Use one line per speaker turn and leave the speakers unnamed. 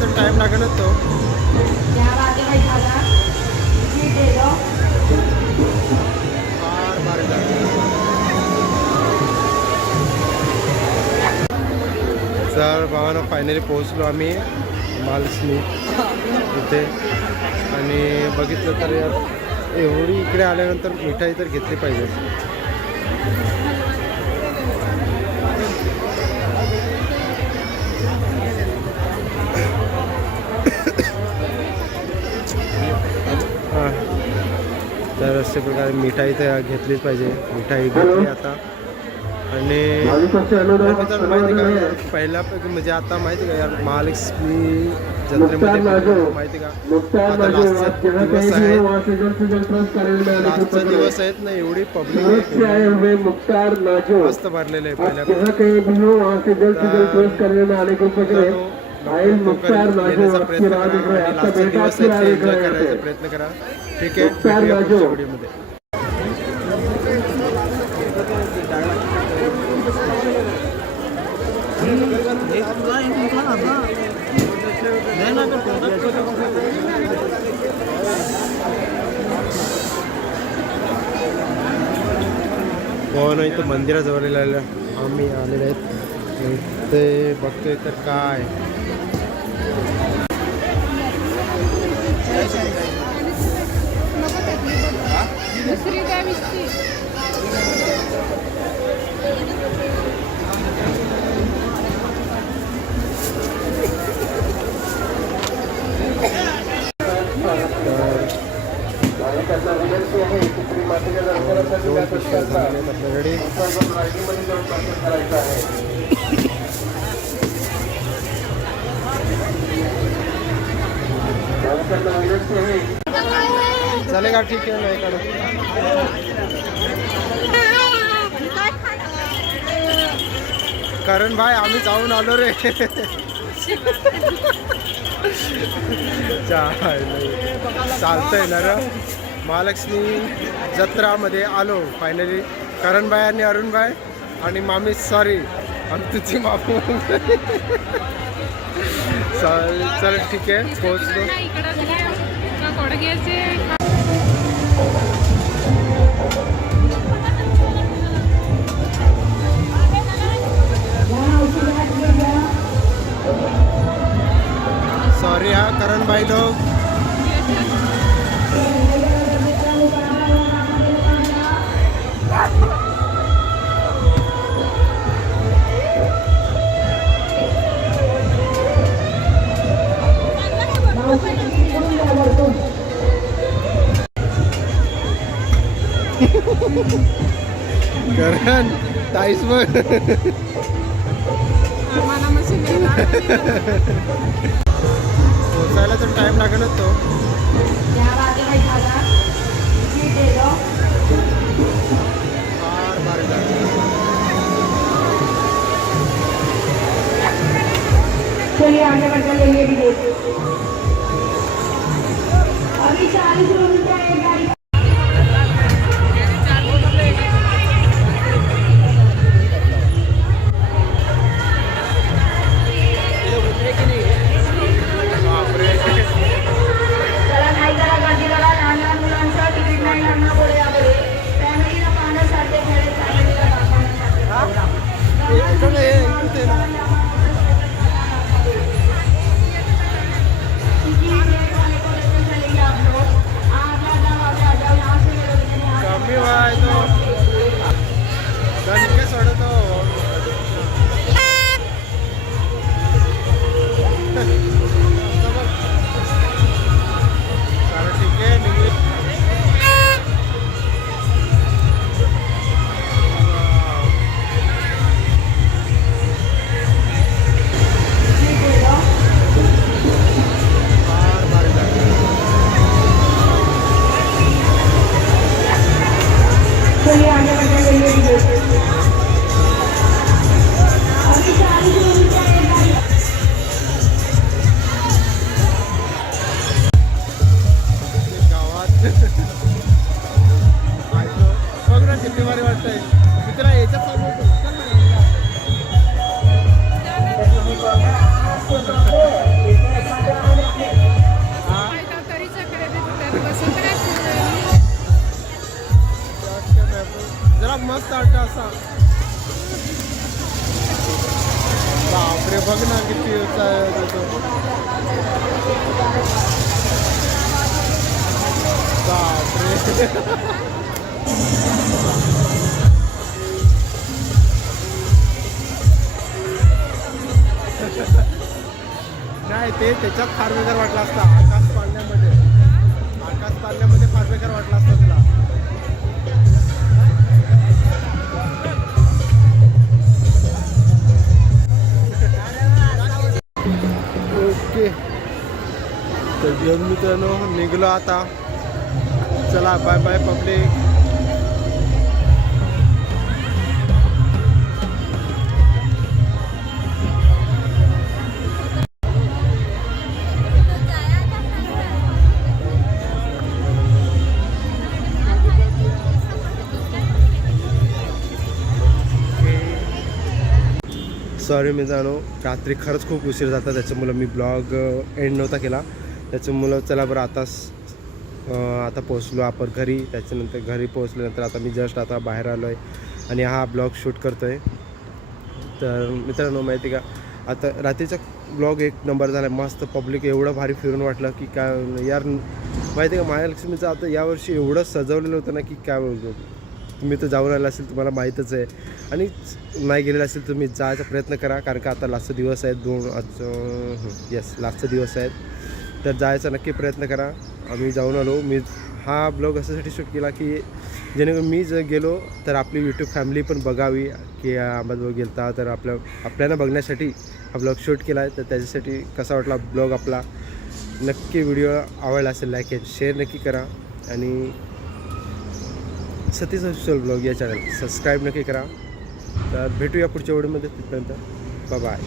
तर टाइम लागेल तो फार भारी लागेल. तर भावानं फायनली पोहोचलो आम्ही मालसनी. इथे. आणि बघितलं तर यार एवढी इकडे आल्यानंतर मिठाई तर घेतली पाहिजे. अशा प्रकारे मिठाई तर घेतलीच पाहिजे. मिठाई घेतली आता. आणि माहिती का पहिल्यापैकी म्हणजे आता माहिती का यार महालक्ष्मी जत्रेमध्ये माहिती का? आता लास्टचा दिवस आहे. लास्टचा दिवस आहेत ना एवढी पब्लिक मस्त भरलेले आहे पहिल्या येण्याचा
आपकी
प्रयत्न करा
रहे
आणि
आपका
लास्टचा
बेटा
दिवस
आपकी
आहे
राह
ते
देख
एन्जॉय
रहे
करायचा प्रयत्न करा. ठीक आहे
मुख्तार
भेटूया
राजू.
पुढच्या व्हिडिओमध्ये. पवन इथं मंदिराजवळ आलेलं आम्ही आलेले आहेत. ते बघतोय तर काय?
दुसरी काय विसती
दोन पिशव्या झालेल्या आहेत आपल्याकडे झाले का ठीक आहे नाही काढू कारण भाई आम्ही जाऊन आलो रे. चालतंय ना महालक्ष्मी जत्रामध्ये आलो फायनली करणबाई आणि अरुणबाई आणि मामी सॉरी आणि तुझी मामी. चालेल चालेल ठीक आहे. पोहोचलो सॉरी हा करण भाई लोग करण ताईस
मशीन
पोचायला तर टाइम लागेलच तो फार
चलिए आगे बढ़कर लेंगे भी अभी चालीस चलिए
नाही ते त्याच्यात फार बेकार वाटला असता. आकाश पाळण्यामध्ये आकाश पाळण्यामध्ये फार बेकार वाटला असता तुला. तर घेऊन मित्रांनो निघलो आता. चला बाय बाय पब्लिक सॉरी मी जाणो रात्री खरंच खूप उशीर जाता त्याच्यामुळं मी ब्लॉग एंड uh, नव्हता केला. त्याच्यामुळं चला बरं आताच आता पोचलो आपण घरी. त्याच्यानंतर घरी पोचल्यानंतर आता मी जस्ट आता बाहेर आलो आहे आणि हा ब्लॉग शूट करतो आहे तर मित्रांनो माहिती का? आता रात्रीचा ब्लॉग एक नंबर झाला. मस्त पब्लिक एवढं भारी फिरून वाटलं की काय यार माहिती आहे का? महालक्ष्मीचं आता यावर्षी एवढं सजवलेलं होतं ना की काय बोलतो तुम्ही तर जाऊन आला असेल तुम्हाला माहीतच आहे. आणि नाही गेलेलं असेल तुम्ही जायचा प्रयत्न करा. कारण का आता लास्टचा दिवस आहेत दोन आज येस लास्टचा दिवस आहेत. तर जायचा नक्की प्रयत्न करा. आम्ही जाऊन आलो. मी हा ब्लॉग अशासाठी शूट केला की जेणेकरून मी जर गेलो तर आपली यूट्यूब फॅमिली पण बघावी की अहमदभाऊ गेलता तर आपल्या आपल्याला बघण्यासाठी हा ब्लॉग शूट केला आहे. तर त्याच्यासाठी कसा वाटला ब्लॉग आपला? नक्की व्हिडिओ आवडला असेल लाईक शेअर नक्की करा. आणि सतीश ऑफिशियल ब्लॉग या चॅनल सबस्क्राईब नक्की करा. तर भेटूया पुढच्या व्हिडिओमध्ये तिथपर्यंत बाय